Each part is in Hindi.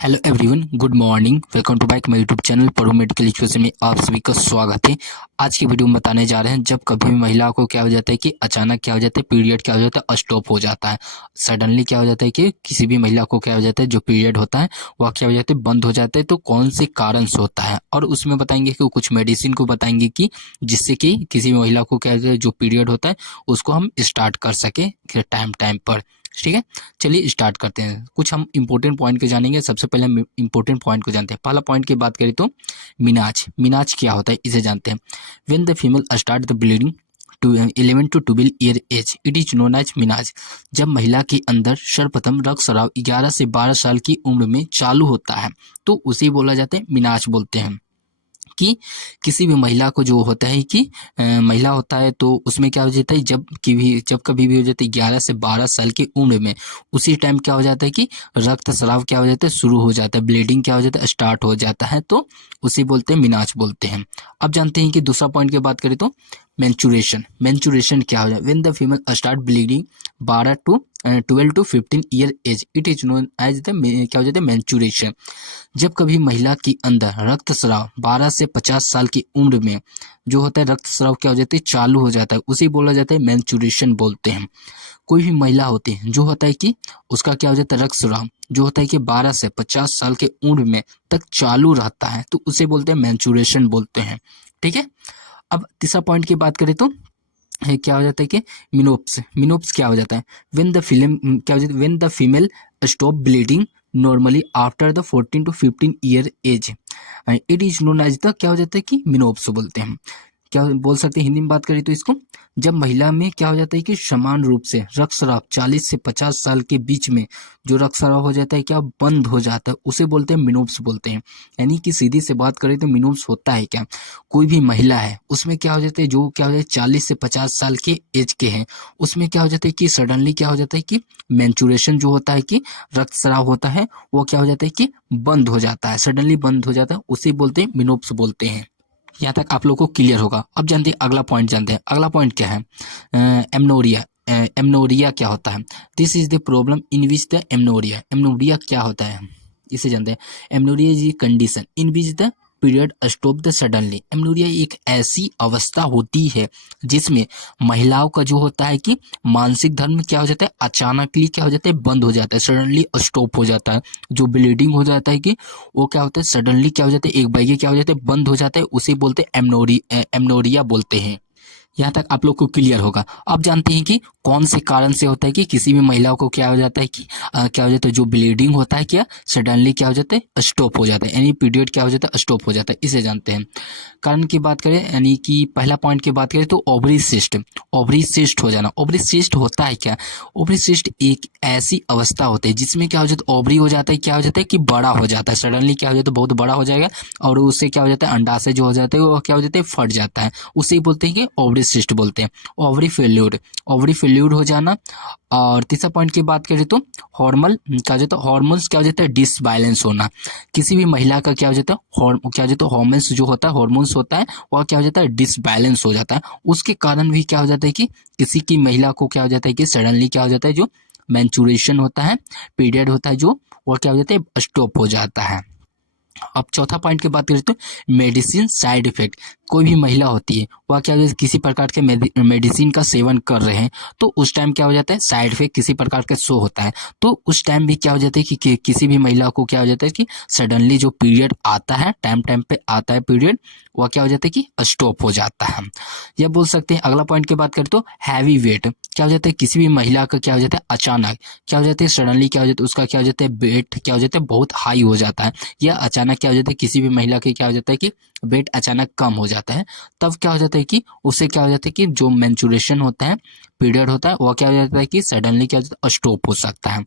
Hello everyone, good morning. Welcome to back my YouTube channel पढ़ो मेडिकल एजुकेशन में आप सभी का स्वागत है। आज की वीडियो में बताने जा रहे हैं जब कभी भी महिला को क्या हो जाता है कि अचानक क्या हो जाता है, पीरियड क्या हो जाता है, स्टॉप हो जाता है। सडनली क्या हो जाता है कि किसी भी महिला को क्या हो जाता है, जो पीरियड होता है वह क्या हो जाता है, बंद हो जाता है। तो कौन से कारण से होता है और उसमें बताएंगे कि कुछ मेडिसिन को बताएंगे कि जिससे कि किसी भी महिला को क्या हो जाता है, जो पीरियड होता है उसको हम स्टार्ट कर सके टाइम टाइम पर। ठीक है, चलिए स्टार्ट करते हैं। कुछ हम इंपॉर्टेंट पॉइंट को जानेंगे। सबसे पहले हम इंपॉर्टेंट पॉइंट को जानते हैं। पहला पॉइंट की बात करें तो मिनाज। मिनाज क्या होता है इसे जानते हैं। When the female start the bleeding to 11 to 12 year age it is known as menarche. जब महिला के अंदर सर्वप्रथम रक्तस्राव 11 से 12 साल की उम्र में चालू होता है तो उसे बोला जाता है मिनाज बोलते हैं। कि किसी भी महिला को जो होता है कि महिला होता है तो उसमें क्या हो जाता है, जब कभी भी हो जाता है 11 से 12 साल की उम्र में, उसी टाइम क्या हो जाता है कि रक्तस्राव क्या हो जाता है, शुरू हो जाता है, ब्लीडिंग क्या हो जाता है, स्टार्ट हो जाता है। तो उसे बोलते हैं मिनाज बोलते हैं। अब जानते हैं कि दूसरा पॉइंट की बात करें तो मेंचुरेशन। मेंचुरेशन क्या हो जाए, when the female start bleeding 12 to 15 year age it is known as the क्या हो जाता है, मेंचुरेशन। जब कभी महिला के अंदर रक्तस्राव 12 से 50 साल की उम्र में जो होता है, रक्तस्राव क्या हो जाता है, चालू हो जाता है, उसे बोला जाता है मेंचुरेशन बोलते हैं। कोई भी महिला होती है जो होता है कि उसका क्या हो जाता है, रक्तस्राव जो होता है कि 12 से 50 साल के उम्र में तक चालू रहता है तो उसे बोलते हैं मेंचुरेशन बोलते हैं। ठीक है, अब तीसरा पॉइंट की बात करें तो क्या हो जाता है कि मिनोप्स। मिनोप्स क्या हो जाता है, व्हेन द फिल्म क्या हो जाता है, when the female stop bleeding normally after the 14 to 15 year age it is known as the क्या हो जाता है कि मिनोप्स बोलते हैं। क्या बोल सकते हैं हिंदी में बात करें तो इसको, जब महिला में क्या हो जाता है कि समान रूप से रक्तस्राव 40 से 50 साल के बीच में जो रक्तस्राव हो जाता है क्या बंद हो जाता है, उसे बोलते हैं मिनोप्स बोलते हैं। यानी कि सीधी से बात करें तो मिनोप्स होता है क्या, कोई भी महिला है उसमें क्या हो जाता है, जो क्या हो जाता है 40 से 50 साल के एज के हैं, उसमें क्या हो जाता है कि सडनली क्या हो जाता है कि मेंचुरेशन जो होता है कि रक्तस्राव होता है वो क्या हो जाता है कि बंद हो जाता है, सडनली बंद हो जाता है, उसे बोलते हैं मिनोप्स बोलते हैं। यहाँ तक आप लोग को क्लियर होगा। अब जानते हैं अगला पॉइंट, जानते हैं अगला पॉइंट क्या है, एमनोरिया। एमनोरिया क्या होता है, this is the problem in which the amenorrhoea. Amenorrhoea क्या होता है इसे जानते हैं। Amenorrhoea is a condition in which the period stop the suddenly. Amenorrhoea एक ऐसी अवस्था होती है जिसमें महिलाओं का जो होता है कि मानसिक धर्म क्या हो जाता है, अचानकली क्या हो जाता है, बंद हो जाता है, सडनली स्टॉप हो जाता है। जो ब्लीडिंग हो जाता है कि वो क्या होता है, सडनली क्या हो जाता है, एक बार क्या हो जाता है, बंद हो जाता है, उसे बोलते हैं एमनोरिया बोलते हैं। यहाँ तक आप लोग को क्लियर होगा। अब जानते हैं कि कौन से कारण से होता है कि किसी भी महिला को क्या हो जाता है कि क्या हो जाता है, जो ब्लीडिंग होता है क्या सडनली क्या हो जाता है, स्टॉप हो जाता है, यानी पीरियड क्या हो जाता है, स्टॉप हो जाता है, इसे जानते हैं। कारण की बात करें यानी कि पहला पॉइंट की बात करें तो ओवरी सिस्ट। ओवरी सिस्ट हो जाना। ओवरी सिस्ट होता है क्या, ओवरी सिस्ट एक ऐसी अवस्था होती है जिसमें क्या हो जाता है, ओवरी हो जाता है, क्या हो जाता है कि बड़ा हो जाता है, सडनली क्या हो जाता है, बहुत बड़ा हो जाएगा और उससे क्या हो जाता है, अंडाशय जो हो जाता है वो क्या हो जाता है, फट जाता है, उसे बोलते हैं कि ओवरी सिस्ट बोलते हैं। ओवरी फेल्यूर, ओवरी फेल्यूर हो जाना। और तीसरा पॉइंट की बात करें तो हार्मोनल क्या हो जाता है, हार्मोन्स क्या हो जाता है, डिसबैलेंस होना। किसी भी महिला का क्या हो जाता है, क्या हो जाता है, हार्मोन्स जो होता है, हार्मोन्स होता है वह क्या हो जाता है, डिसबैलेंस हो जाता है। उसके कारण भी क्या हो जाता है कि किसी की महिला को क्या हो जाता है कि सडनली क्या हो जाता है, जो मेंचुरेशन होता है, पीरियड होता है जो, वह क्या हो जाता है, स्टॉप हो जाता है। अब चौथा पॉइंट की बात करें तो मेडिसिन साइड इफेक्ट। कोई भी महिला होती है वह क्या होता है, किसी प्रकार के मेडिसिन का सेवन कर रहे हैं तो उस टाइम क्या हो जाता है, साइड इफेक्ट किसी प्रकार का शो होता है तो उस टाइम भी क्या हो जाता है कि किसी भी महिला को क्या हो जाता है कि सडनली जो पीरियड आता है, टाइम टाइम पे आता है पीरियड, वह क्या हो जाता है कि स्टॉप हो जाता है। यह बोल सकते हैं। अगला पॉइंट की बात करें तो हैवी वेट। क्या हो जाता है, किसी भी महिला का क्या हो जाता है, अचानक क्या हो जाता है, सडनली क्या हो जाता है, उसका क्या हो जाता है, वेट क्या हो जाता है, बहुत हाई हो जाता है, या अचानक क्या हो जाता है, किसी भी महिला के क्या हो जाता है कि वेट अचानक कम हो जाता है। तब क्या हो जाता है कि उससे क्या हो जाता है कि जो मेंचुरेशन होता है, पीरियड होता है, वह क्या हो जाता है कि सडनली क्या हो जाता है, स्टॉप हो सकता है।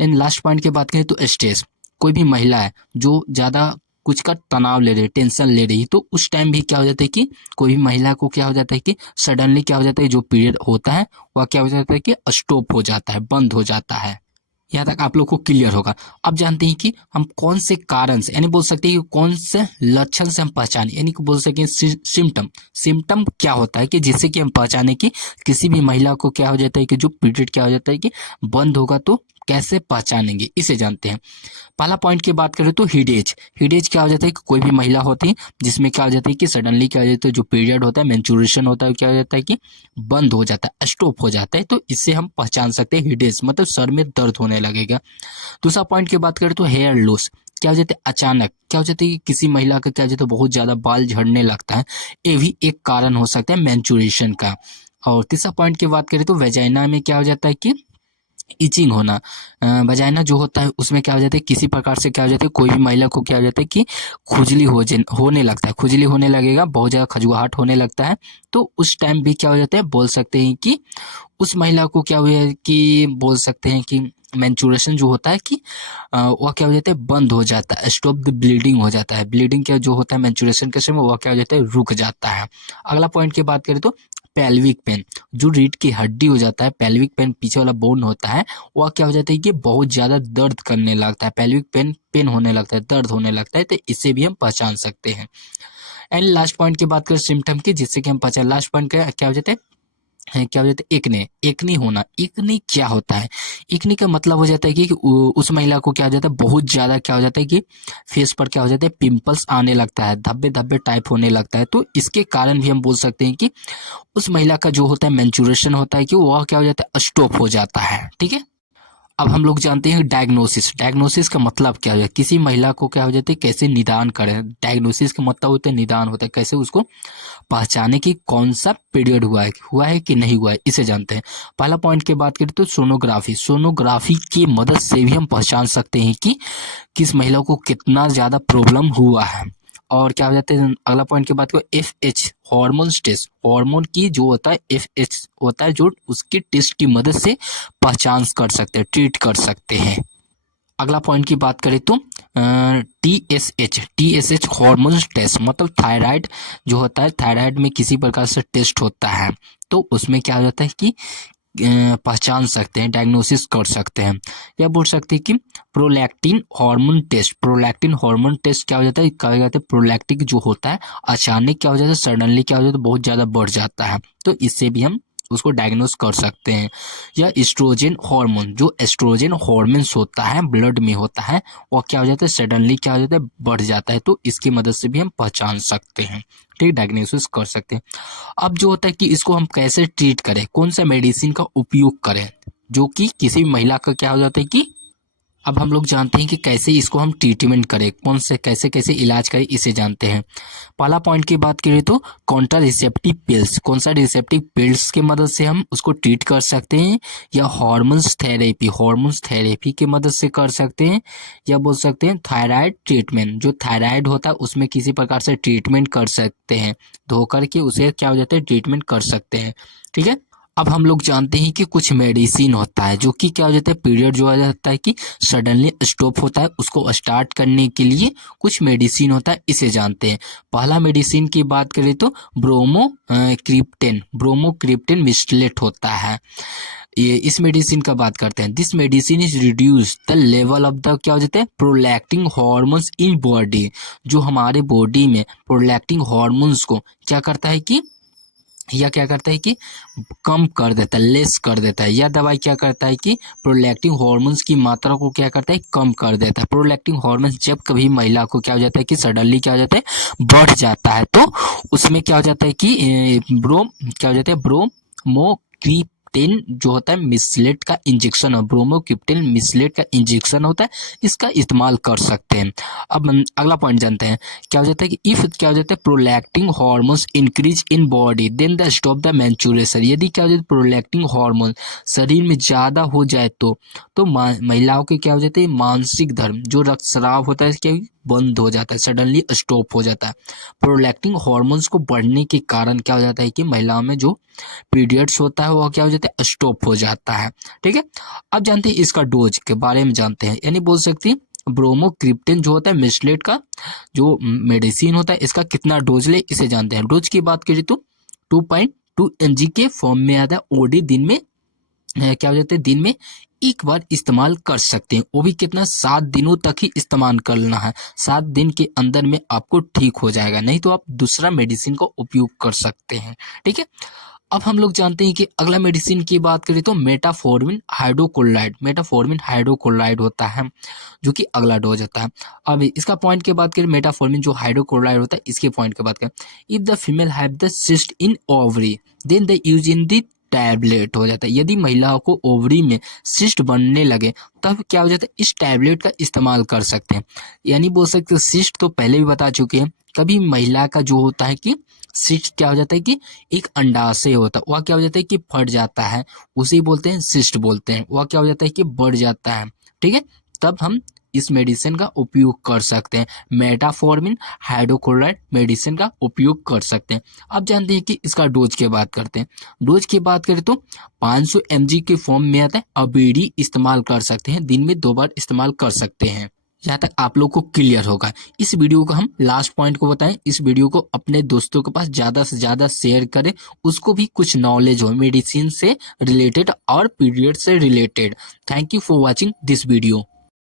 इन लास्ट पॉइंट की बात करें तो स्ट्रेस। कोई भी महिला है जो ज़्यादा कुछ का तनाव ले रही है, टेंशन ले रही है, तो उस टाइम भी क्या हो जाता है कि कोई भी महिला को क्या हो जाता है कि सडनली क्या हो जाता है, जो पीरियड होता है वह क्या हो जाता है कि स्टॉप हो जाता है, बंद हो जाता है। यहाँ तक आप लोग को क्लियर होगा। अब जानते हैं कि हम कौन से कारण से, यानी बोल सकते हैं कि कौन से लक्षण से हम पहचाने, यानी कि बोल सकते हैं सिम्टम। सिम्टम क्या होता है कि जिससे कि हम पहचाने कि किसी भी महिला को क्या हो जाता है कि जो पीरियड क्या हो जाता है कि बंद होगा तो कैसे पहचानेंगे इसे जानते हैं। पहला पॉइंट की बात करें तो हिडेज। हिडेज क्या हो जाता है कि कोई भी महिला होती है जिसमें क्या हो जाता है कि सडनली क्या हो जाता है, जो पीरियड होता है मेंस्ट्रुएशन होता है, क्या हो जाता है कि बंद हो जाता है, स्टॉप हो जाता है, तो इससे हम पहचान सकते हैं हिडेज, मतलब सर में दर्द होने लगेगा। दूसरा पॉइंट की बात करें तो हेयर लॉस। क्या हो जाता है अचानक, क्या हो जाता है कि किसी महिला का क्या हो जाता है बहुत ज्यादा बाल झड़ने लगता है, ये भी एक कारण हो सकता है मेंस्ट्रुएशन का। और तीसरा पॉइंट की बात करें तो वेजाइना में क्या हो जाता है कि इचिंग होना। वजाइना जो होता है उसमें क्या हो जाता है किसी प्रकार से क्या हो जाता है, कोई भी महिला को क्या हो जाता है कि खुजली होने लगता है, खुजली होने लगेगा, बहुत ज़्यादा खजुआहट होने लगता है। तो उस टाइम भी क्या हो जाता है, बोल सकते हैं कि उस महिला को क्या हुआ है कि बोल सकते हैं कि मेंस्ट्रुएशन जो होता है कि वह क्या हो जाता है बंद हो जाता है, स्टॉप द ब्लीडिंग हो जाता है। ब्लीडिंग क्या जो होता है मेंस्ट्रुएशन के समय वह क्या हो जाता है रुक जाता है। अगला पॉइंट की बात करें तो पेल्विक पेन, जो रीढ़ की हड्डी हो जाता है, पेल्विक पेन पीछे वाला बोन होता है, वह क्या हो जाता है कि बहुत ज्यादा दर्द करने लगता है, पेल्विक पेन होने लगता है, दर्द होने लगता है, तो इससे भी हम पहचान सकते हैं। एंड लास्ट पॉइंट की बात करें सिम्टम की, जिससे कि हम पहचान, लास्ट पॉइंट क्या हो जाता है, क्या हो जाता है एकने होना। एकने क्या होता है, एकने का मतलब हो जाता है कि उस महिला को क्या हो जाता है बहुत ज्यादा क्या हो जाता है कि फेस पर क्या हो जाता है पिंपल्स आने लगता है, धब्बे धब्बे टाइप होने लगता है। तो इसके कारण भी हम बोल सकते हैं कि उस महिला का जो होता है मेंस्ट्रुएशन होता है कि वह क्या हो जाता है स्टॉप हो जाता है। ठीक है, अब हम लोग जानते हैं डायग्नोसिस। डायग्नोसिस का मतलब क्या है, किसी महिला को क्या हो जाता है कैसे निदान करें। डायग्नोसिस का मतलब होता है निदान होता है, कैसे उसको पहचाने की कौन सा पीरियड हुआ है कि नहीं हुआ है, इसे जानते हैं। पहला पॉइंट की बात करें तो सोनोग्राफी। सोनोग्राफी की मदद से भी हम पहचान सकते हैं कि किस महिला को कितना ज्यादा प्रॉब्लम हुआ है। और क्या हो जाता है, अगला पॉइंट की बात करो FH हार्मोन्स टेस्ट। हार्मोन की जो होता है FH होता है, जो उसकी टेस्ट की मदद से पहचान कर सकते हैं, ट्रीट कर सकते हैं। अगला पॉइंट की बात करें तो TSH हार्मोन टेस्ट, मतलब थायराइड जो होता है, थायराइड में किसी प्रकार से टेस्ट होता है, तो उसमें क्या हो जाता है कि पहचान सकते हैं, डायग्नोसिस कर सकते हैं। या बोल सकते हैं कि prolactin hormone test. Prolactin hormone test क्या हो जाता है, कहा जाता है प्रोलैक्टिन जो होता है अचानक क्या हो जाता है, सडनली क्या हो जाता है बहुत ज्यादा बढ़ जाता है, तो इससे भी हम उसको डायग्नोस कर सकते हैं। या एस्ट्रोजन हार्मोन, जो एस्ट्रोजन हार्मोन्स होता है ब्लड में होता है, वो क्या हो जाता है सडनली क्या हो जाता है बढ़ जाता है, तो इसकी मदद से भी हम पहचान सकते हैं, ठीक, डायग्नोसिस कर सकते हैं। अब जो होता है कि इसको हम कैसे ट्रीट करें, कौन सा मेडिसिन का उपयोग करें, जो कि किसी भी महिला का क्या हो जाता है कि अब हम लोग जानते हैं कि कैसे इसको हम ट्रीटमेंट करें, कौन से कैसे कैसे इलाज करें, इसे जानते हैं। पहला पॉइंट की बात करें तो कॉन्ट्रासेप्टिव पिल्स। कौन सा रिसेप्टिव पिल्स की मदद से हम उसको ट्रीट कर सकते हैं, या हार्मोन्स थेरेपी की मदद से कर सकते हैं, या बोल सकते हैं थायराइड ट्रीटमेंट। जो थायराइड होता है उसमें किसी प्रकार से ट्रीटमेंट कर सकते हैं, धोकर के उसे क्या हो जाता है ट्रीटमेंट कर सकते हैं। ठीक है, अब हम लोग जानते हैं कि कुछ मेडिसिन होता है जो कि क्या हो जाता है, पीरियड जो आ जाता है कि सडनली स्टॉप होता है, उसको स्टार्ट करने के लिए कुछ मेडिसिन होता है, इसे जानते हैं। पहला मेडिसिन की बात करें तो ब्रोमोक्रिप्टेन मिस्टलेट होता है, ये इस मेडिसिन का बात करते हैं। This medicine is reduce the level of the क्या हो जाता है प्रोलैक्टिन हार्मोन्स इन बॉडी। जो हमारे बॉडी में प्रोलैक्टिन हार्मोन्स को क्या करता है कि कम कर देता है, लेस कर देता है। यह दवाई क्या करता है कि प्रोलैक्टिन हार्मोन्स की मात्रा को क्या करता है कम कर देता है। प्रोलैक्टिन हार्मोन्स जब कभी महिला को क्या हो जाता है कि सडनली क्या हो जाता है बढ़ जाता है, तो उसमें क्या हो जाता है कि ब्रोमोक्रिप्टेन जो होता है मिसलेट का इंजेक्शन, ब्रोमोक्रिप्टेन मिसलेट का इंजेक्शन होता है, इसका इस्तेमाल कर सकते हैं। अब अगला पॉइंट जानते हैं, क्या हो जाता है कि इफ क्या हो जाता है prolactin hormones increase in body then the stop the menstruation. यदि क्या हो जाता है प्रोलैक्टिन हार्मोन शरीर में ज्यादा हो जाए तो महिलाओं के क्या हो जाता है मानसिक धर्म, जो रक्तस्राव होता है क्या बंद हो जाता है, सडनली स्टॉप हो जाता है। प्रोलैक्टिन हार्मोन्स को बढ़ने के कारण क्या हो जाता है कि महिलाओं में जो पीरियड्स होता है वह क्या हो जाता है स्टॉप हो जाता है। ठीक है, अब जानते हैं इसका डोज के बारे में जानते हैं, यानी बोल सकते हैं ब्रोमोक्रिप्टेन जो होता है मिसलेट का जो मेडिसिन होता है, इसका कितना डोज ले इसे जानते हैं। डोज की बात करें तो 2.2 mg के फॉर्म में आता है। ओडी दिन में क्या हो जाता है दिन में एक बार इस्तेमाल कर सकते हैं, वो भी कितना 7 दिनों तक ही इस्तेमाल करना है। 7 दिन के अंदर में आपको ठीक हो जाएगा, नहीं तो आप दूसरा मेडिसिन का उपयोग कर सकते हैं। ठीक है, अब हम लोग जानते हैं कि अगला मेडिसिन की बात करें तो मेटाफॉर्मिन हाइड्रोक्लोराइड होता है, जो कि अगला डोज होता है। अब इसका पॉइंट की बात करें, मेटाफॉर्मिन जो हाइड्रोक्लोराइड होता है, इसके पॉइंट की बात करें, if the female have the cyst in ovary then the use in the tablet हो जाता है। यदि महिलाओं को ओवरी में सिस्ट बनने लगे तब क्या हो जाता है, इस टैबलेट का इस्तेमाल कर सकते हैं। यानी बोल सकते हैं सिस्ट तो पहले भी बता चुके हैं, कभी महिला का जो होता है कि सिस्ट क्या हो जाता है कि एक अंडाशय होता है, वह क्या हो जाता है कि फट जाता है, उसे बोलते हैं सिस्ट बोलते हैं। वह क्या हो जाता है कि बढ़ जाता है, ठीक है। तब हम इस मेडिसिन का उपयोग कर सकते हैं, मेटाफॉर्मिन हाइड्रोक्लोराइड मेडिसिन का उपयोग कर सकते हैं। अब जानते हैं कि इसका डोज की बात करते हैं। डोज की बात करें तो 500 mg के फॉर्म में आता है, अबीडी इस्तेमाल कर सकते हैं, दिन में 2 बार इस्तेमाल कर सकते हैं। यहाँ तक आप लोग को क्लियर होगा। इस वीडियो को हम लास्ट पॉइंट को बताएं, इस वीडियो को अपने दोस्तों के पास ज़्यादा से ज़्यादा शेयर करें, उसको भी कुछ नॉलेज हो मेडिसिन से रिलेटेड और पीरियड से related. Thank you for watching this video.